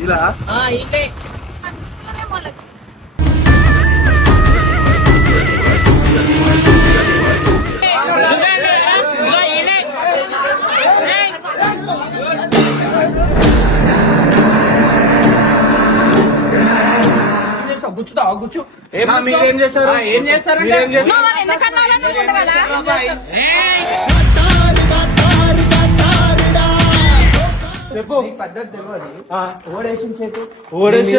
ఇలా గుచ్చు మీరేం చేస్తారు? ఏం చేస్తారంటే చెప్పు పద్ధతి తెలియదు. ఓడేసిన చేతు ఓడేసి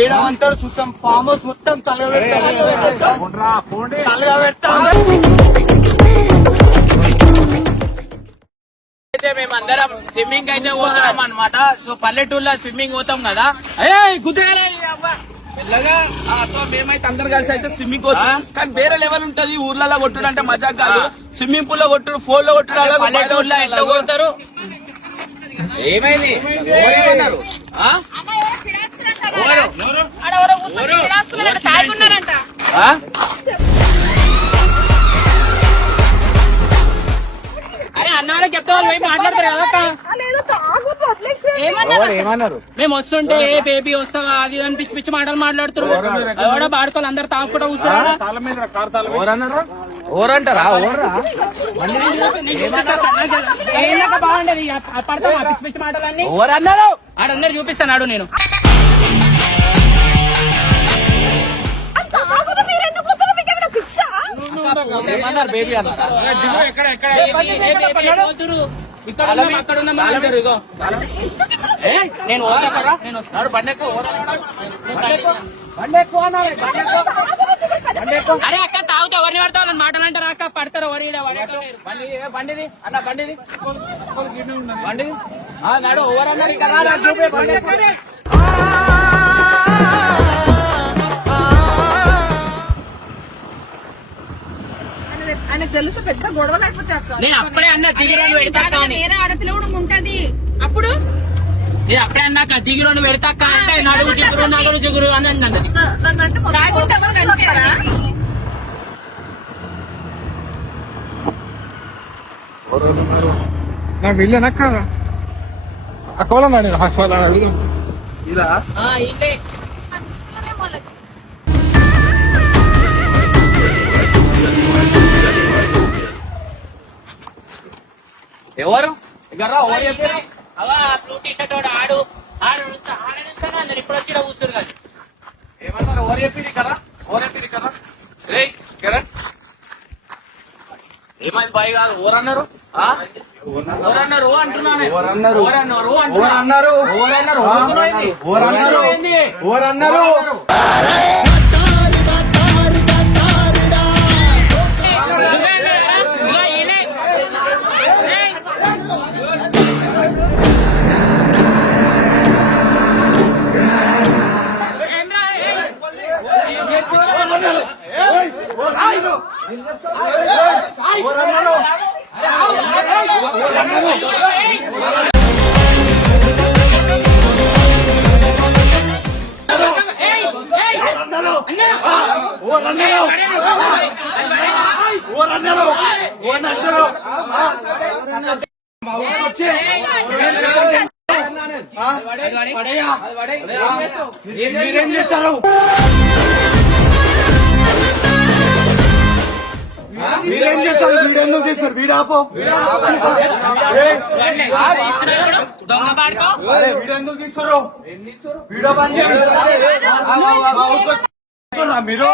ఏడవంతాడు చూస్తాం. ఫామ్ హౌస్ మొత్తం తలగా పెడతాం. అయితే మేమందరం స్విమ్మింగ్ అయితే పోతున్నాం అనమాట. సో పల్లెటూరులో స్విమ్మింగ్ పోతాం కదా. సో మేమైతే అందరు కలిసి అయితే స్విమ్మింగ్ పోతాం. కానీ వేరే లెవెల్ ఉంటది. ఊర్లలో కొట్టుడు అంటే మజా కాదు. స్విమ్మింగ్ పూల్ లో కొట్టుడు, ఫోన్ లో కొట్టుడు. పల్లెటూరులో ఎట్లా కొడతారు? ఏమైంది? అరే అన్నారా చెప్తా వాళ్ళు మాట్లాడతారు కదా. ఏమన్నారు? మేము వస్తుంటే ఏ బేబీ వస్తావా అది అని పిచ్చి పిచ్చి మాటలు మాట్లాడుతున్నారు. ఎవడో బాడుకోవాలి అందరు తాగుకుంటా కూర్చోరా. ఓరంటారా? బాగుండేది పడతావా పిచ్చి పిచ్చి మాటలన్నీ. ఓరన్నారు ఆడందరు చూపిస్తాను నేను. బేబీ అన్న ఇక్కడ అక్కడ ఇగో నేను అరే అక్క తాగుతా ఎవరిని పడతావు నన్ను మాటలు అంటారా అక్క? పడతారు బండిది అన్న బండిది నాడు ఓవరన్నారు ఆయనకు తెలుసు పెద్ద గొడవ లేకపోతే నేను అప్పుడే అన్నా దిగిరోని పెడతా వేరే ఆడపిల్ల కూడా ఉంటది. అప్పుడు నేను అప్పుడే అన్నాక దిగిరోని పెడతా అంటే నడుగు జిగురు అని అన్నది. నాకు వెళ్ళానక్క అక్కవాలన్నా నేను హాస్పిటల్ ఇలా ఇల్లే ఎవరు బ్లూ టీ షర్ట్ వాడు ఆడు అందరు ఇప్పుడు వచ్చి కూర్చురు కానీ ఏమన్నారు? ఓరి చెప్పింది కదా రే కిరణ్ ఏమైంది బాయ్ కాదు ఓరన్నారు ఓరన్నారు మీరేం చేస్తారు? మీరేం చేస్తారు? వీడెందుకు తీస్తారు? వీడాపో వీడెందుకు తీస్తారు? వీడియో పని మీరు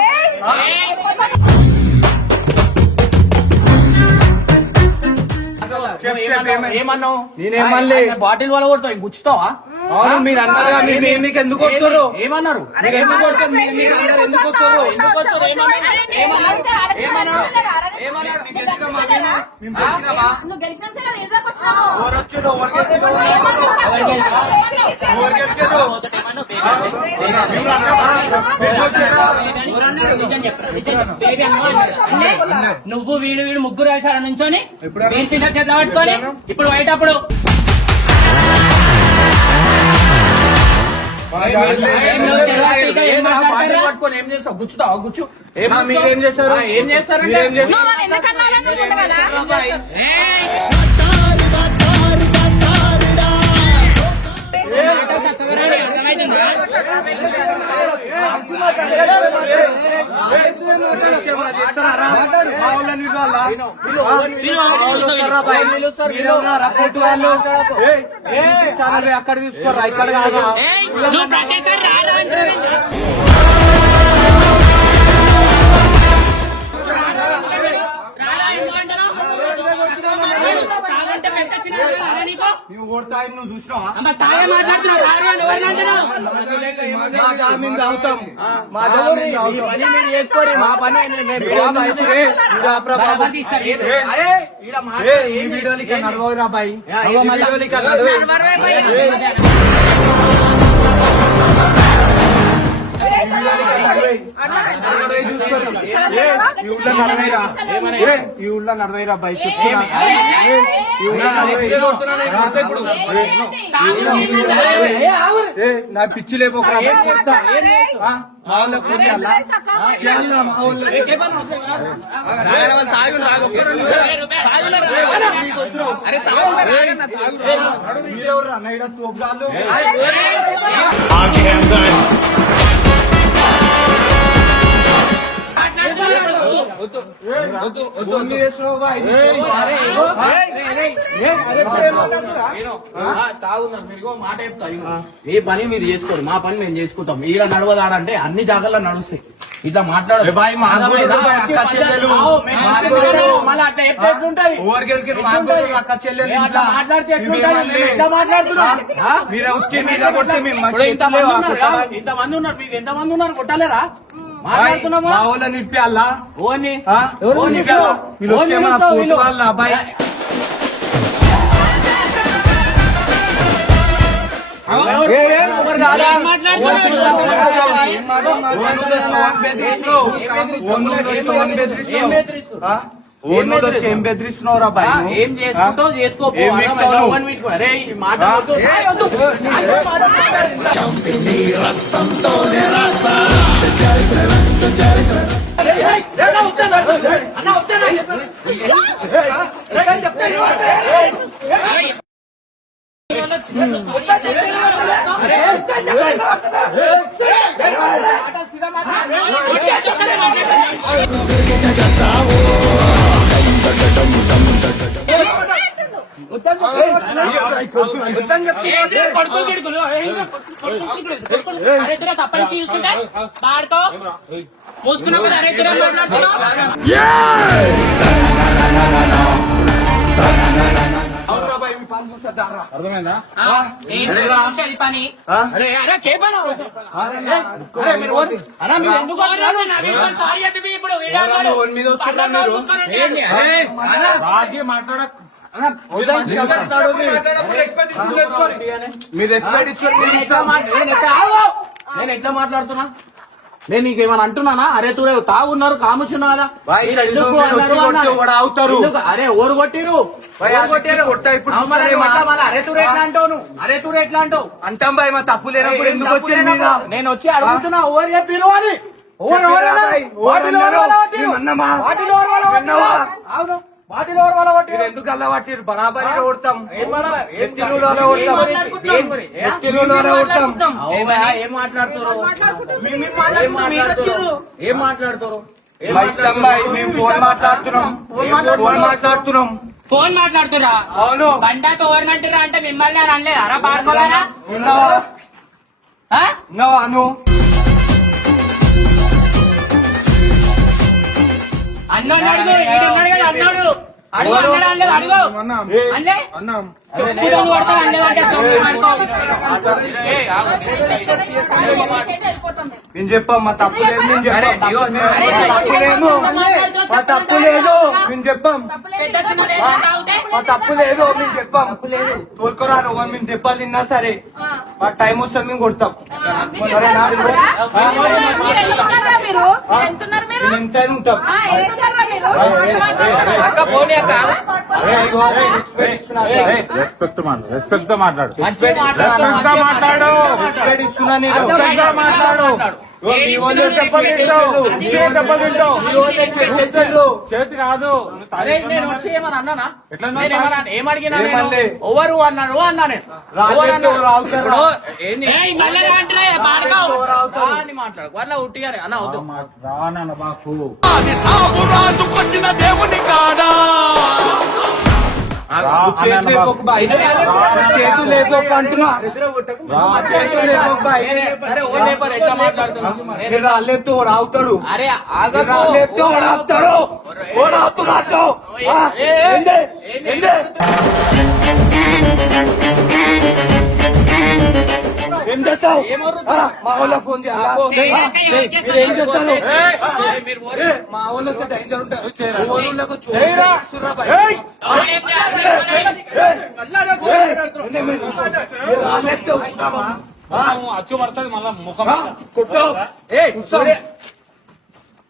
ఏమన్నావు? నేనేమనలే. బాటిల్ వల్ల కొడతావు గుచ్చుతావా? అవును మీరు అన్నారుగా మీకు ఎందుకు కొడుతున్నారు? ఏమన్నారు? మీరు ఎందుకు కొడుతారు? మీరు అందరు ఎందుకు కొడుతున్నారు? ఎందుకు వస్తారు? నువ్వు గెలిచినంత కదా ఎదురుకు వచ్చినావు. ఎవరు వచ్చారు? ఎవరు గెలిచారు? ఎవరు గెలిచారు? నువ్వు వీడు ముగ్గురు వేసాడు నుంచొని చేత పట్టుకొని ఇప్పుడు బయటప్పుడు బాటిల్ పట్టుకొని ఏం చేస్తావు? గుచ్చుతావా? గుచ్చు. మీరేం చేస్తారు? ఏం చేస్తారంటే నువ్వు వాళ్ళు ఎందుకన్నా నువ్వు ముందు కదా అక్కడ తీసుకోరా, ఇక్కడ కాదు. నువ్వు ప్రతిసారి రాదంటే పెద్ద చిన్న నీకు నువ్వు కొడతాయి, నువ్వు చూసినావా? అమ్మ తాగే మాట్లాడుతున్నావు మా జామీన్ తాగుతాం, మా జామీన్ తాగుతాం. చేసుకోరు మా పని. ఈ వీడియోలకి నడవరా బాయ్, ఈ వీడియోలకి నడవ. ఈ ఊళ్ళో నడవైరా బాయ్, చెప్తున్నా. నా పిచ్చి లేకపోతే మా వాళ్ళకి మీరెవరు అన్నయ్య తోపుగాళ్ళు? తాగున్నారు మీరు. మాట చెప్తా, ఏ పని మీరు చేసుకోరు, మా పని మేము చేసుకుంటాం. ఈడ నడవదాడంటే అన్ని జాగాల్లో నడుస్తాయి. ఇట్లా మాట్లాడదు. మళ్ళీ అట్లా ఎట్లా ఎట్లుంటది? అక్క చెల్లెలు అట్లా మాట్లాడితే ఎట్లుంటది? ఎట్లా మాట్లాడుతున్నారు? మీరు వచ్చి మీద కొట్టి ఇప్పుడు ఇంతమంది ఉన్నారు, మీకు ఎంతమంది ఉన్నారు? కొట్టాలేరా? మాట్లాడుతున్నామా? మా వాళ్ళని నింపాలా? ఓని మీరు వచ్చే మన పోటీ వాళ్ళ అబ్బాయి ఏం బెదిరిస్తున్నావురా బాయ్? ఏం చేసుకుంటావు చేసుకో. అరే ఈ మాట తప్పని చూస్తుంటే పాడుకో మూసుకున్నావు కదా. అరే అర్థమైందా? పని అరే అరే కేపనా అరే మీరు ఎందుకు ఇప్పుడు మీద మీరు ఎక్స్పైర్ ఇచ్చారు. నేను ఎట్లా మాట్లాడుతున్నా? నేను నీకేమన్నా అంటున్నానా? అరే తూ తాగున్నారు కాముచున్నా కదా. అవుతారు. అరే ఓరు కొట్టిరు అరే తూరు ఎట్లా అంటావు నువ్వు? అరే తూరు ఎట్లా అంటావు? అంటాం బాయ్, మా తప్పు లేనప్పుడు ఎందుకు వచ్చింది? నేను వచ్చి అడుగుతున్నా ఓరు చెప్పిరు అని. ఎందుకు అలా పట్టిరు? బరాబరి ఓడతాం. ఏం మాట్లాడుతారు? ఏం మాట్లాడుతారు? మేము ఫోన్ మాట్లాడుతున్నాం. ఫోన్ మాట్లాడుతురా? అవును. బండాకి ఎవరినంటురా అంటే మిమ్మల్ని అని అనలేదు. అరా పాడుకోవాలా? అను అన్నాడు అన్నాడు అడుగు అన్నాడు అనలేదు అడుగు అన్నే చెప్పుతో కొడతాడు అనలేదంటే తొమ్మిది పడుకో. వెళ్ళిపోతాం మేము. నేను చెప్పాం మా తప్పు లేదు నేను అరే, చెప్పాం ఇగో, తప్పు లేదు మా తప్పు లేదు మేము చెప్పాం పెద్ద చిన్న రేషన్ తాగితే మా తప్పు లేదు మేము చెప్పాం తోలుకోరాను మేము దెబ్బలు తిన్నా సరే మా టైం వస్తుంది మేము కొడతాం సరేనా మీరు ఎంతున్నారు మీరు? ఎంతున్నారు మీరు? నేను ఎంతైనా ఉంటాం ఎంతున్నారు మీరు? అక్క పోనీ అక్క అరే, ఇగో, respect ఇస్తున్నా సార్. రెస్పెక్ట్ తో మాట్లాడు మంచిగా మాట్లాడు. Respect ఇస్తున్నా నేను. మాట్లాడు ఇగో, మీ వాళ్ళు దెబ్బలు తింటారు. మీ వాళ్ళు చేసేసారు. చేతి కాదు అరే నేను వచ్చి ఏమని అన్నానా ఎట్లా నేను ఏమన్నా ఏమడిగినా నేను? ఏమనలే. ఎవరు అన్నాడు అన్నా నేను రాజు ఎవరు అన్నాడు? రావుతారు. ఇప్పుడు ఏంది ఏయ్ మళ్ళీ అంటున్నా బాడుకో. రా అని మాట్లాడు వాళ్ళ ఉట్టిగానే అన్న వద్దు రానన్న బాకు చేతులు లేపోకు బాయ్. చేతులు లేపోకు అంటున్నా. చేతులు లేపోకు బాయ్. సరే ఓ లేపర్ ఎట్లా మాట్లాడుతున్నావు మీరు రాళ్ళెత్తు ఓడు ఆగుతాడు. అరే మీరు ఆగకు రాళ్ళెత్తు ఓడు ఆగుతాడు. ఓడు ఆగుతున్నాడు. ఆ, ఏంది? ఏంది? ఏం చేస్తావు? ఆ, మా వాళ్ళ ఫోన్ చేయాలా? మీరు ఏం చేస్తారు? మీరు పోనీ. ఏ, మా వాళ్ళు వచ్చే డేంజర్ ఉంటారు. ఊళ్ళోకి వచ్చి చేయరా? చూస్తుర్రా బాయ్. ఏయ్! మీరు రాళ్ళెత్తు ఉంటామా? ఆ, అచ్చు పడుతుంది మళ్ళా ముఖం ఆ, కొట్టు. కూర్చోండి.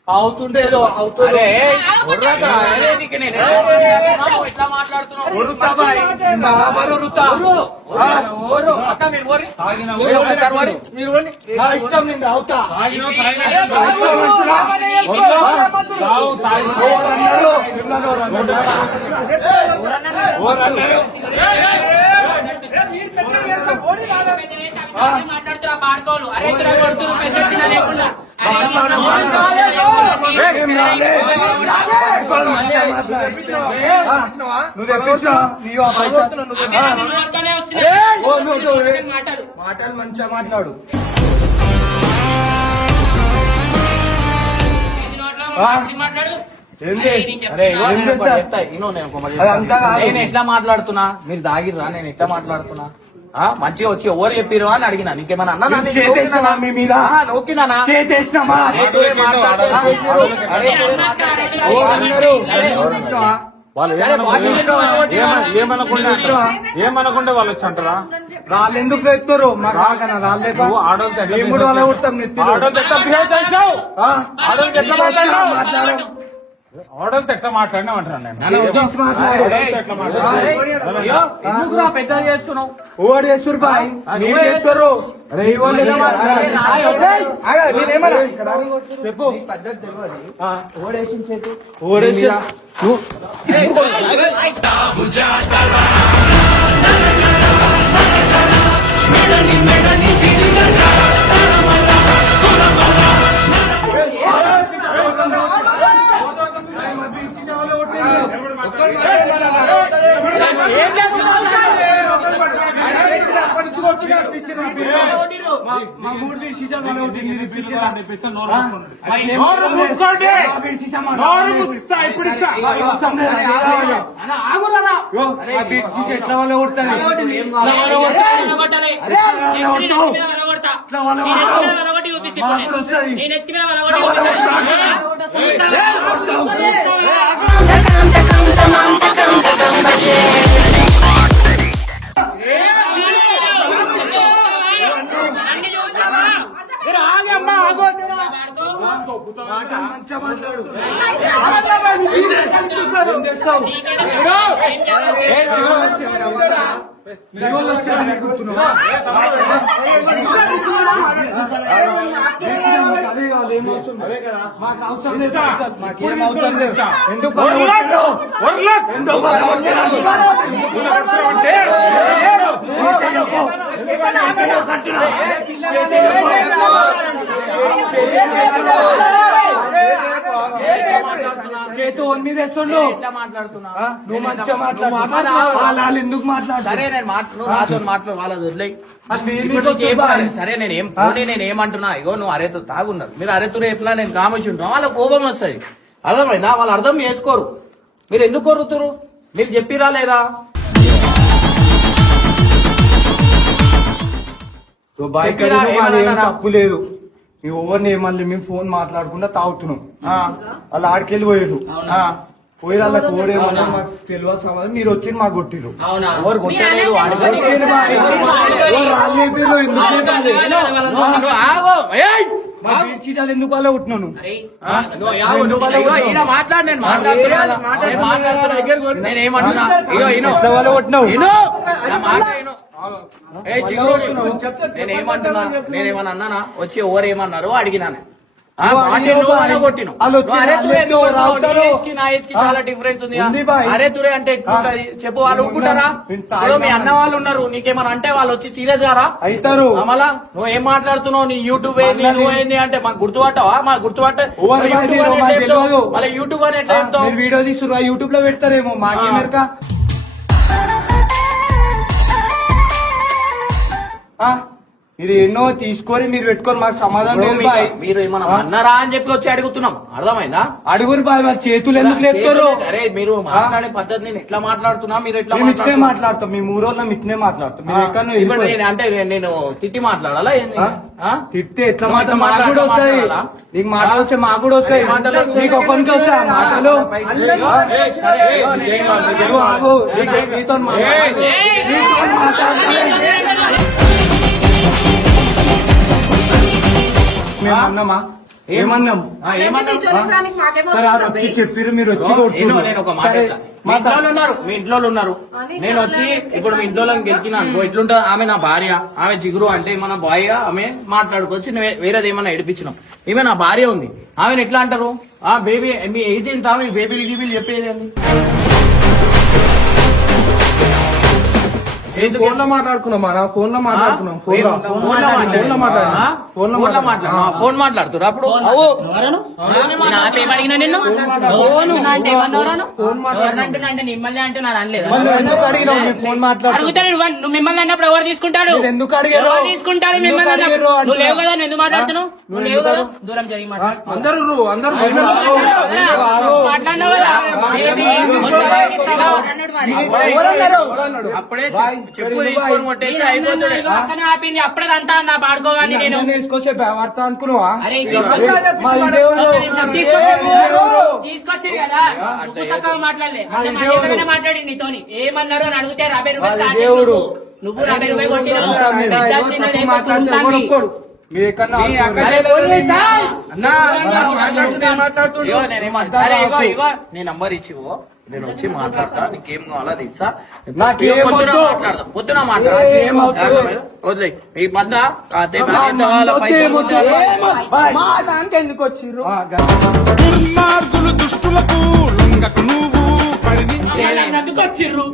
అవుతుండే ఏదో అవుతుండే అరే ఉర్రాక, అరే నీకు నేను ఎట్లా మాట్లాడుతున్నావు? ఎట్లా మాట్లాడుతున్నావు ఒరుతా బాయ్. బరాబర్ ఒరుతా. ఆ, ఓరు, అక్క మీరు పోరి. తాగిన మీరు ఒకసారి పోరి. మీరు పోరి. నా ఇష్టం నిండు అవుతా. ఓరన్నారు. నిన్నను ఓరన్నారు. ఓరన్నారు. మాట్లాడుతున్నా బాడుకోలు. అరే ఇక్కడ కొడుతున్నారు పెద్ద చిన్న లేకుండా. అరే ఏం రాలే. నువ్వు తెప్పించా నీవు ఆ పైసా మాట్లాడే వస్తున్నాయి. ఓ, నువ్వు మాట్లాడు. మాటలు మంచిగా మాట్లాడు. మాట్లాడు. ఏంది? అరే ఇగో ఏం నేను ఒకటి చేస్తా? చెప్తా. ఇగో నేను ఒక మాట అది అంతా చెప్తా. కాదు. నేను ఎట్లా మాట్లాడుతున్నా మీరు దాగిర్రా నేను ఎట్లా మాట్లాడుతున్నా మంచిగా వచ్చి ఎవరు చెప్పిరు అని అడిగినా నీకేమన్నా అన్నా మేము చేతేసినామా మీ మీద? నోకినానా చేతేసినామా? అరే తూరే మాట్లాడితే చేసిర్రు. అరే తూరే మాట్లాడితే ఓరన్నారు. అరే, చూసినావా? వాళ్ళు సరే, బాకీ ఏమనకుండా వాళ్ళు వచ్చి అంటారా రాళ్ళు ఎందుకు ఎత్తురు మాకు రాకనా రాళ్ళేపా నువ్వు ఆడోళ్ళతో ఎట్లా మేము కూడా వాళ్ళ కొడతాం నెత్తిలో. ఆడోళ్ళతో ఎట్లా బిహేవ్ చేసావు ఆ? ఆడోళ్ళతో ఎట్లా మాట్లాడినావు మాట్లాడాం. ఆడోళ్ళతో ఎట్లా మాట్లాడినావు అంటున్నాను నేను తీసి మాట్లాడు. అయ్యో, ఎందుకురా పెద్దగా చేస్తున్నావు ఓడి చేస్తురు బాయ్ నీ చేస్తురు నీ వాళ్ళు నేనేమన్నా చెప్పు ఓడేసి నువ్వు నోరు మూసుకోండి. నోరు మూసిస్తా, ఇప్పుడు ఇస్తా. ఎట్లా వాళ్ళు కొడతాను కొట్టాలి. అరే, అలా కొడతావు. కొడతా. ఇట్లా వాళ్ళ నేను కొడతావు. ఎత్తి మీద వలగొట్టి చూపిస్తా ఇప్పుడు. మాకు వస్తాయి. నేను ఎత్తి మీద వలగొట్టి చూపిస్తా. అన్ని చూస్తావా? మాటలు మంచిగా మాట్లాడు మాకు అవసరం లేదు మాకేం అవసరం లేదు ఎందుకు చేతు వన్ మీద వేస్తుండు ఎట్లా మాట్లాడుతున్నా నువ్వు మంచిగా మాట్లాడు వాళ్ళు ఎందుకు మాట్లాడు సరే నేను నువ్వు నాతో మాట్లాడు వాళ్ళది వదిలేయి అది నీ ఇప్పుడు మీద నీకు ఏం వస్తుందా? పని? సరే నేను ఏమంటున్నా ఇగో నువ్వు అరేతో తాగున్నారు మీరు అరేతురు చెప్పినా నేను కామేసి ఉంటున్నా వాళ్ళ కోపం వస్తుంది అర్థమైందా వాళ్ళు అర్థం చేసుకోరు మీరు ఎందుకు కొరుతురు? మీరు చెప్పిరా లేదా? సో బాయ్ చెప్పిరా, మాది ఏం ఏమన్నారా? తప్పు లేదు. మీ ఓవర్ని ఏమన్నా మేము ఫోన్ మాట్లాడుకుంటా తాగుతున్నాం. వాళ్ళు ఆడికెళ్ళి పోయారు. పోయి వాళ్ళ కోడేమన్నా మాకు తెలియదు సమాధానం. మీరు వచ్చి మాకు కొట్టిరు. అవునా? ఎవరు కొట్టలేదు, అడగలేదు. నువ్వు ఆగు. ఏయ్! మా బీడ్చీటాలు ఎందుకు అలా ఉంటున్నాను? నువ్వు ఆగు, నువ్వు ఈడ మాట్లాడు, నేను మాట్లాడుతున్నా కదా. నేను మాట్లాడుతున్నా. నేనేమంటున్నా? ఇగో ఇను. ఎట్లా వాళ్ళ కొట్టినావు? ఇను. నా మాట ఇను. ఏయ్ చిగురు, నేనేమన్నా అన్నానా? వచ్చి ఎవరు ఏమన్నారు అడిగినాను. చాలా డిఫరెన్స్ ఉంది. అరే తురే అంటే ఎట్లుంటది చెప్పు? వాళ్ళు ఊరుకుంటారా? ఇప్పుడు మీ అన్న వాళ్ళు ఉన్నారు, నీకేమన్నా అంటే వాళ్ళు వచ్చి సీరియస్ గారా అవుతారు? మళ్ళా నువ్వు ఏం మాట్లాడుతున్నావు? నీ యూట్యూబ్ ఏంది, నువ్వు ఏంది అంటే మాకు గుర్తుపట్టావా? మాకు గుర్తుపట్ట మళ్ళీ యూట్యూబ్ అని ఎట్లా చెప్తావు? వీడియో తీసుకురా, యూట్యూబ్ లో పెడతారేమో మాకేమెరక. మీరు ఎన్నో తీసుకొని మీరు పెట్టుకొని మాకు సమాధానం లేదు బాయ్. మీరు ఏమన్నా అన్నారా అని చెప్పి వచ్చి అడుగుతున్నాం, అర్థమైందా? అడుగురు బాయ్, మరి చేతులు ఎందుకు లేపుతారు? అరే మీరు మాట్లాడే పద్ధతి నేను ఎట్లా మాట్లాడుతున్నా, మీరు ఎట్లా మేము ఇట్లే మాట్లాడతాం, మీ ఊరోళ్ళం ఇట్లే మాట్లాడతాం. మీరు ఎక్కడ ఇప్పుడు అంటే నేను తిట్టి మాట్లాడాలా? తిట్టే ఎట్లా మాట మాకు కూడా వస్తాయి. నీకు మాటలు వస్తే మాకు కూడా వస్తాయి. నీకు ఒక్కరికి వస్తాయి ఆ మాటలు. నువ్వు ఆగు. నీతో మేము అన్నామా? ఏమన్నాం? సరే వచ్చి చెప్పిరు, మీరు వచ్చి నేను ఒక మాట చెప్తా. మీ ఇంట్లో ఉన్నారు, మీ ఇంట్లో ఉన్నారు. నేను వచ్చి ఇప్పుడు మీ ఇంట్లో గెలికినా అనుకో, ఎట్లుంటా? ఆమె నా భార్య, ఆమె జిగురు అంటే మన భార్య. ఆమె మాట్లాడుకోవచ్చు, వేరేది ఏమన్నా ఏడిపించినాం. ఈమె నా భార్య ఉంది, ఆమెను ఎట్లా అంటారు? బేబీ మీ ఏజ్ ఎంత? మీ బేబీలు గీబీలు చెప్పేది అండి. ఫోన్ లో మాట్లాడుకున్నాం, ఫోన్ లో మాట్లాడుకున్నాం. ఫోన్ మాట్లాడుతున్నారు అప్పుడు. అడిగినా నిన్ను అంటే మిమ్మల్ని అంటున్నాను అనలేదు. ఫోన్ మాట్లాడు. అడుగుతాడు నువ్వు మిమ్మల్ని అన్నప్పుడు ఎవరు తీసుకుంటాడు? ఎందుకు అడిగారు? ఎవరు తీసుకుంటారు మిమ్మల్ని అన్నప్పుడు? నువ్వు లేవు కదా, నువ్వు ఎందుకు మాట్లాడుతున్నావు? నువ్వు లేవు కదా, దూరం జరిగి మాట్లాడు. అందరూ మాట్లాడినావు కదా, అప్పుడే చెప్పు తీసుకొని కొట్టేసి అయిపోతాడు. పక్కన ఆపింది అప్పుడే అంతా నా పాడుకోగానే నేను తీసుకొచ్చే వార్త అనుకున్నావా? అరే తీసుకొచ్చి కదా, నువ్వు చక్కగా మాట్లాడలే, మాట్లాడి నీతోని ఏమన్నారు అని అడిగితే 50 రూపాయలు స్టార్ట్ చేసి నువ్వు 50 రూపాయలు కొట్టినావు. మీరు ఎక్కడ నీ నంబర్ ఇచ్చివో, నేను వచ్చి మాట్లాడతా. నీకేం కావాలో తెలుసా? పొద్దున మాట్లాడతా. వదిలే ఈ బద్ద ఎందుకు వచ్చిర్రు? దుర్మార్గులు దుష్టులకు లొంగకు నువ్వు ఎందుకు వచ్చిర్రు?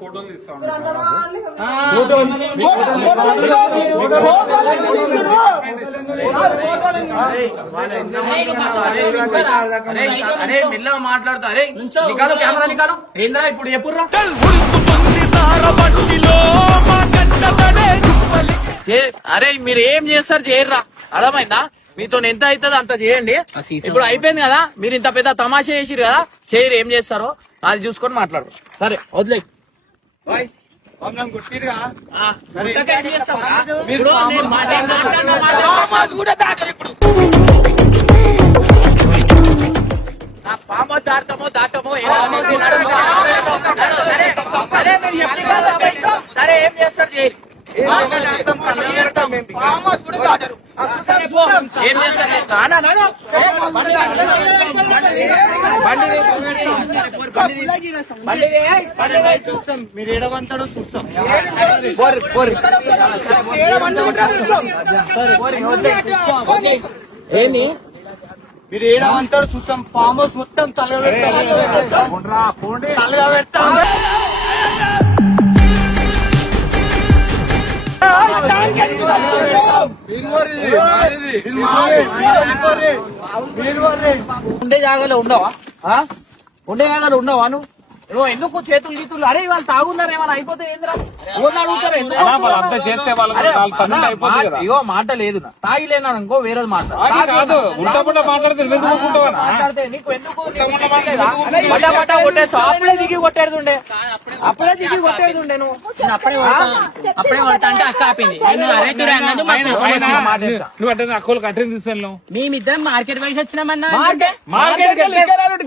ఫోటోలు ఇస్తాం. అరే మెల్లగా మాట్లాడుతా. అరే నికాలు, కెమెరా నికాలు. ఏంద్రా ఇప్పుడు చెప్పుర్రా? అరే మీరు ఏం చేస్తారు చేయర్రా, అర్థమైందా? మీతో ఎంత అవుతుందో అంత చేయండి. ఇప్పుడు అయిపోయింది కదా, మీరు ఇంత పెద్ద తమాషా చేసిరు కదా, చేయరు. ఏం చేస్తారో అది చూసుకొని మాట్లాడు. సరే వదిలే. పామో దాటమో సరే ఏం చేస్తారు చేయరు. ఏం చేస్తారు? మీరు ఏడవంతాడో చూస్తాం. ఏంది మీరు ఏడవంతాడో చూస్తాం. ఫామ్ హౌస్ మొత్తం తలగా పెడతాం. ఉండే జాగాలో ఉండవా? ఉండే జాగాలో ఉండవా నువ్వు? నువ్వు ఎందుకు చేతులు గీతులు అరే వాళ్ళు తాగున్నారు ఏమైనా అయిపోతే ఏంద్రా ఎవరిని అడుగుతారు ఎందుకు వాళ్ళంతా చేస్తే వాళ్ళకి అరే, వాళ్ళ పనులు అన్నా, అయిపోతుంది కదా. ఇగో మాట లేదు నా. తాగిలేనాడు అనుకో వేరేది మాట తాగి కాదు ఉల్టా పుల్టా మాట్లాడితే నువ్వు ఎందుకు ఊరుకుంటావన్నా? మాట్లాడితే నీకు ఎందుకు పడ్డా పడ్డా కొట్టేస్తావు అప్పుడే దిగి కొట్టేడుండే అప్పుడే దిగి కొట్టేడుండే నువ్వు నేను అప్పుడే కొడతా అంటే అక్క ఆపింది నేను అరే తురే అన్నది మా ఆయన- కోపం ఆయన వచ్చింది. నువ్వు- నువ్వు అంటే అక్కలు కట్టెని తీసుకెళ్ళావు మేమిద్దరం మార్కెట్ వైపు వచ్చినామన్నా మార్కెట్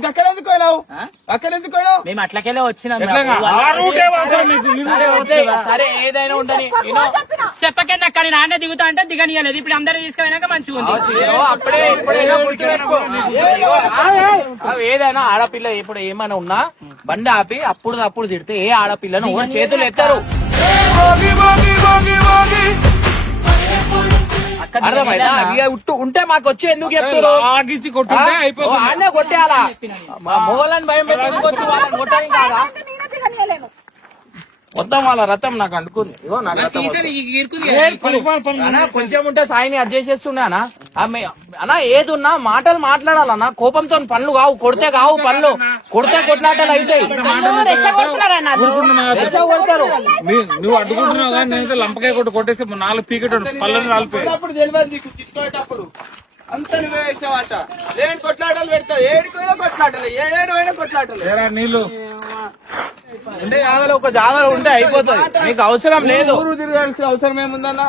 అక్కడ ఎందుకు పోయినావు అక్కడ ఎందుకు పోయినావు మేము అట్లకెళ్ళే వచ్చినాం ఎట్లా ఆ రూటే వాసన నీకు సరే ఓకే, సరే ఏదైనా ఉండని నేను చెప్పకండి అక్క నేను ఆడే దిగుతా అంటే దిగనియలేదు ఇప్పుడు అందరూ తీసుకుపోయినాక మంచిగా ఉంది ఇదిగో అప్పుడే ఇప్పుడైనా గుర్తుపెట్టుకో. ఇదిగో, అవి ఏదైనా ఆడపిల్ల ఇప్పుడు ఏమైనా ఉన్నా బండి ఆపి అప్పుడు తిడితే ఏ ఆడపిల్లను ఎవరు చేతులు ఎత్తారు అర్థమైందా ఇక ఉంటే మాకు వచ్చి ఎందుకు చెప్తారు ఆగించి కొట్టుంటే అయిపోతుంది. ఆడనే కొట్టేయాలా మా మొగలని భయం పెట్టుకొచ్చి వాళ్ళని కొట్టడం కాదా మొత్తం వాళ్ళ రథం నాకు అంటుకుంది ఇగో నాకు రథం వస్తుంది. అన్నా కొంచెం ఉంటే సాయిని అది చేసేస్తుండే అన్నా అన్నా ఏదున్నా మాటలు మాట్లాడాలన్నా కోపంతో పనులు కావు పనులు కొడితే కొట్లాటలు అవుతాయి రెచ్చగొడతారు. నువ్వు అడ్డుకుంటున్నావు కానీ నేనైతే లంపకాయ కొట్టేస్తే 4 పీకెట్ పళ్ళని రాలిపోయి అప్పుడు తెలియదు నీకు తీసుకునేటప్పుడు అంత నువ్వే వేసావట లేని కొట్లాటలు పెడతావు ఏడుకోయినా కొట్లాటలు ఏడు కొట్లాటలు ఏరా నీళ్ళు ఉంటే జాగాలో ఒక జాగాలో ఉంటే అయిపోతుంది మీకు అవసరం లేదు ఊరు తిరగాల్సిన అవసరం ఏముందన్నా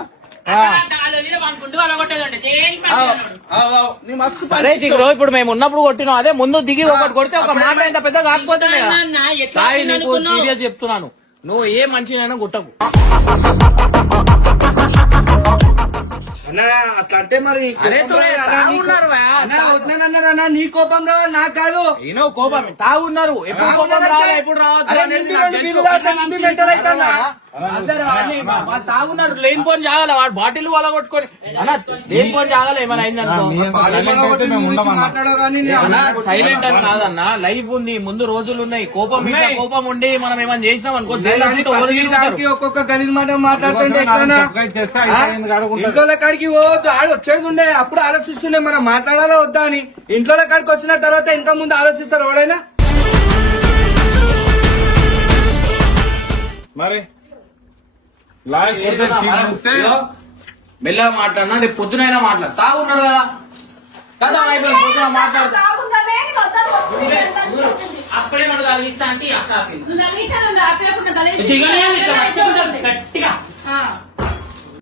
నీ మస్తు సరే చిగురు ఇప్పుడు మేము ఉన్నప్పుడు కొట్టినాం అదే ముందు దిగి ఒకటి కొడితే ఒక మాట ఇంత పెద్ద కాకపోతుండే కదా. సాయి నీకు సీరియస్ చెప్తున్నాను నువ్వు ఏ మనిషినైనా కొట్టకు అట్లా అంటే మరి అరే తోనే తాగున్నారు అవుతున్నానన్నారన్నా నీ కోపం రా నాకు కాదు ఏనో కోపం తాగున్నారు ఎప్పుడు కోపం రావాలి ఎప్పుడు రావద్దు అనేది నాకు తెలుసు. అందరూ వాడిని వాళ్ళు తాగున్నారు లేనిపోని జాగాలి వాడు బాటిల్ వాళ్ళ కొట్టుకొని అన్న లేనిపోని జాగాలి ఏమైనా అయిందనుకో సైలెంట్ అని కాదన్న లైఫ్ ఉంది ముందు రోజులు ఉన్నాయి కోపం మీద కోపం ఉండి మనం ఏమైనా చేసినాం అనుకో జైలు ఎవరు తిరుగుతారు? ఒక్కొక్క గలీజ్ మాట మాట్లాడుతుంటే ఎట్లనా? చేస్తే ఇంట్లో కాడికి పోవద్దు ఆడ వచ్చేది ఉండే అప్పుడు ఆలోచిస్తుండే మనం మాట్లాడాలా వద్దా అని ఇంట్లో కాడికి వచ్చిన తర్వాత ఇంకా ముందు ఆలోచిస్తారు ఎవడైనా మరి లాయర్ కొడితే తీస్తే మెల్లగా మాట్లాడినా రేపు పొద్దునైనా మాట్లాడు తాగున్నారు కదా కదా అయిపోయింది పొద్దున మాట్లాడతా అప్పుడే మనం కలిగిస్తా అంటే ఈ అక్క ఆపింది నువ్వు నలిగించాలని ఆపేటప్పుడు దిగనియాలి ఇట్లా పట్టుకుంటాం గట్టిగా ఆ